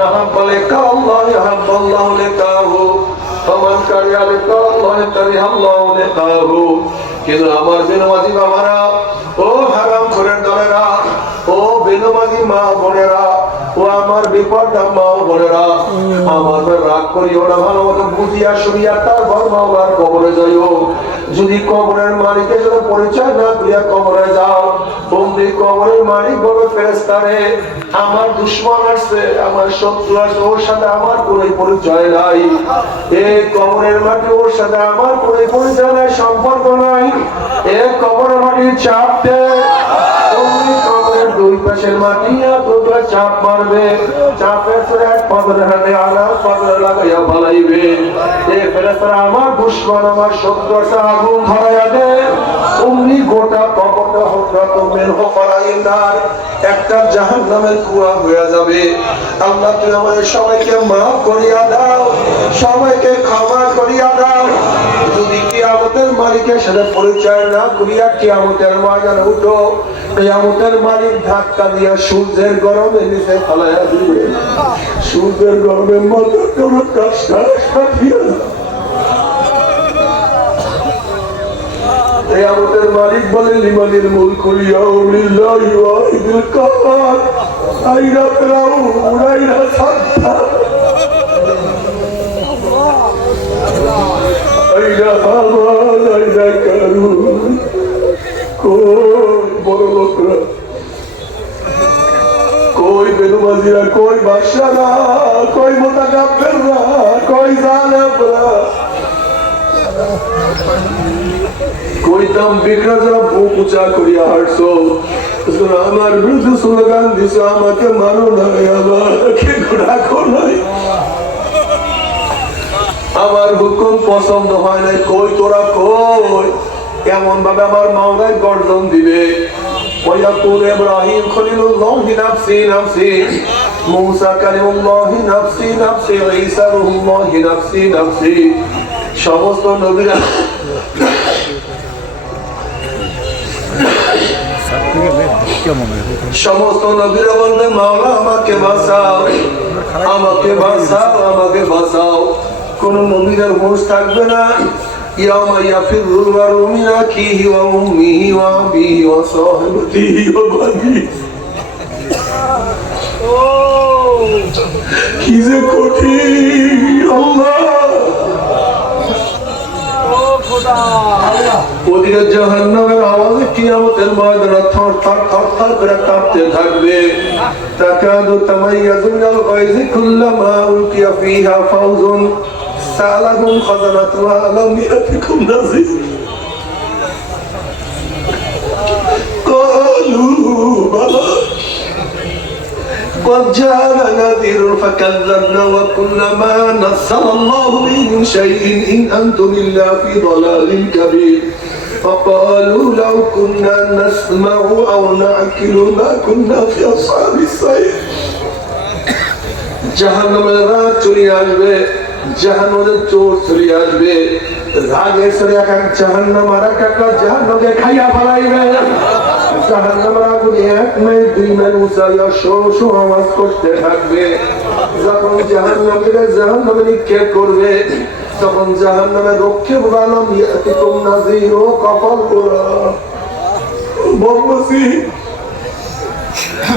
أحب لقاء الله أحب الله لقاءه ومن كره لقاء الله كره الله لقاءه কিন্তু আমার বেনমাজি বাবারা ও হারাম করে দলেরা ও বেনমাজি মা বোনেরা ও আমার বিপদা মা বোনেরা আমার রাগ করিও না ভালো মতো বুঝিয়া শুনিয়া তারপর মাওলার কবরে যাইও যদি কবরের মালিকের সাথে পরিচয় না করিয়া কবরে যাও বন্দি কবরের মালিক বলো ফেরেশতারে আমার দুশমন আসছে আমার শত্রু আসছে ওর সাথে আমার কোনো পরিচয় নাই এই কবরের মাটি ওর সাথে আমার কোনো পরিচয় নাই সম্পর্ক নাই এই কবরের মাটির চাপ দে দুই পাশের মাটি তোমরা চাপ মারবে চাপের পরে এক পাথরের হাতে আনা পাথর লাগাইয়া ফালাইবে এ ফেরেশতারা আমার দুশমন আমার শত্রু আগুন ধরাইয়া দে অমনি গোটা কবরটা হযরত মেন হোফারাইনার একটা জাহান্নামের কুয়া হয়ে যাবে আল্লাহ তুমি আমাদের সবাইকে মাফ করিয়া দাও সবাইকে ক্ষমা করিয়া দাও যদি কিয়ামতের মালিকের সাথে পরিচয় না করিয়া কিয়ামতের ময়দানে উঠো কিয়ামতের মালিক ধাক্কা দিয়া সূর্যের গরমে নিচে ফেলাইয়া দিবে সূর্যের গরমে মতো কোনো কষ্ট পাঠিয়ে কিয়ামতের মালিক বলে লিমানিল মুলকুল ইয়াউমিল্লাহি ওয়াহিদুল কাহার আইনা ফিরাউন উনাইনা সাদ্দার আইনা হামান আইনা কারুন কই বড় লোকরা কই বেনমাজিরা কই বাদশারা কই মুতাকাব্বিররা কই জালেমরা কই দাম বিক্রা যারা বুক উঁচা করিয়া হাঁটছো আমার বিরুদ্ধে স্লোগান দিছ আমাকে মারো নাই আমাকে রাখো নাই আমার হুকুম পছন্দ হয় নাই কই তোরা কই কেমন ভাবে আমার মাওলায় গর্জন দিবে ওয়ায়াকুল ইব্রাহিম খলিলুল্লাহি নাফসি নাফসি মুসা কালিমুল্লাহি নাফসি নাফসি ঈসা রূহুল্লাহি নাফসি নাফসি সমস্ত নবীরা সমস্ত নবীরা বলবে মাওলা আমাকে বাঁচাও আমাকে বাঁচাও আমাকে বাঁচাও কোন নবীদের হুঁশ থাকবে না ইয়াউমা ইয়াফিরুল মারউ মিন আখিহি ওয়া উম্মিহি ওয়া আবিহি ওয়া সাহিবাতিহি ওয়া বানিহি কি যে কঠিন আল্লাহ ওদিকে জাহান্নামের আওয়াজে কিয়ামতের ময়দানে থর থর থর থর করে কাঁপতে থাকবে তাকাদু তামাইয়াজু মিনাল গায়জি কুল্লামা উলকিয়া ফিহা ফাওজুন সালাহুম খাযানাতুহা আলাম ইয়াতিকুম নাযীর ক্বালু বালা قد جاءنا نذير فكذبنا وقلنا ما نزل الله من شيء إن أنتم إلا في ضلال كبير فقالوا لو كنا نسمع أو نعقل ما كنا في أصحاب السعير জাহান্নামের রাত চলে আসবে জাহান্নামের চোর চলে আসবে রাগের সরে এক জাহান্নাম আর একটা জাহান্নামকে খাইয়া ফেলাইবে জাহান্নামের আগুন এক মাইল দুই মাইল উঁচাইয়া শো শো আওয়াজ করতে থাকবে যখন জাহান্নামে নিক্ষেপ করবে তখন জাহান্নামের রক্ষে বলালাম ইয়াতিকুম নাযীর ও কপাল পোড়া বদমাশি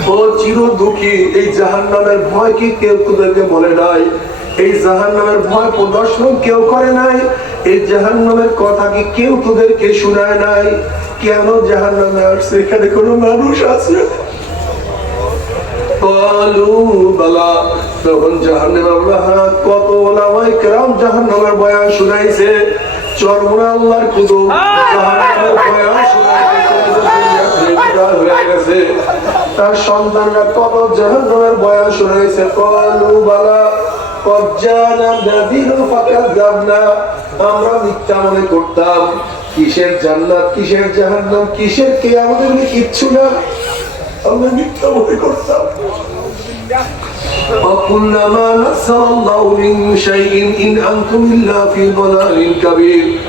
ও চির দুঃখী এই জাহান্নামের ভয় কি কেউ তোদেরকে বলে নাই এই জাহান্নামের ভয় প্রদর্শন কেউ করে নাই এই জাহান্নামের কথা কি কেউ তোদেরকে শোনায় নাই কেন জাহান্নামে আসছে এখানে কোনো মানুষ আছে তখন জাহান্নামের কত ওলামায়ে কেরাম জাহান্নামের বয়ান শুনাইছে চরমুনা আল্লাহর কুতুব জাহান্নামের বয়ান শুনাইছে তার সন্তানরা কত জাহান্নামের বয়ান শুনাইছে ক্বালু বালা قد جاءنا نذير فكذبنا আমরা মিথ্যা মনে করতাম কিসের জান্নাত কিসের জাহান্নাম কিসের কিয়ামত বলে কিচ্ছু না আমরা মিথ্যা মনে করতাম وَقُلْنَا مَا نَزَّلَ اللَّهُ مِن شَيْءٍ إِنْ أَنْتُمْ إِلَّا فِي ضَلَالٍ كَبِيرٍ